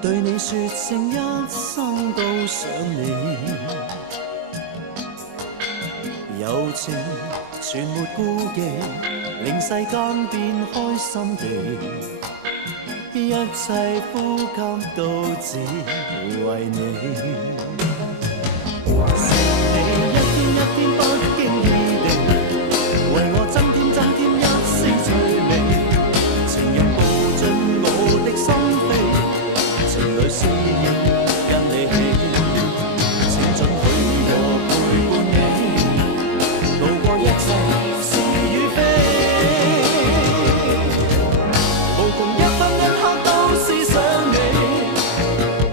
對你說聲一生都想你，柔情全沒顧忌，令世間變開心地，一切呼吸都只為你。食你一天一天不經意地，為我增添一絲趣味，情人步進我的心扉，情侶思憶因你起，請准許我陪伴你，路過一切是與非，無窮一分一刻都思想你，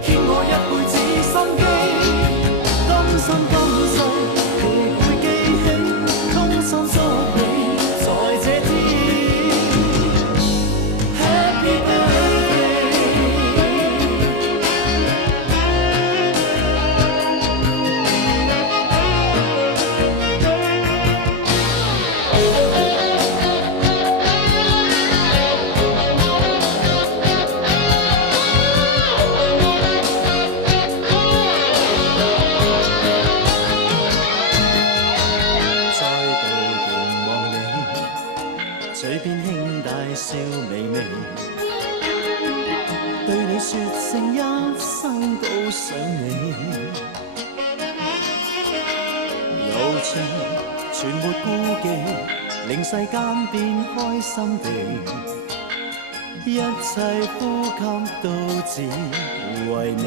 欠我一輩子心機，今生今世亦會記起，衷心祝你在這天 Happy birthday。再度凝望你，嘴邊輕帶笑微微，對你說聲一生都想你，柔情全沒顧忌，令世間變開心地，一切呼吸都只為你。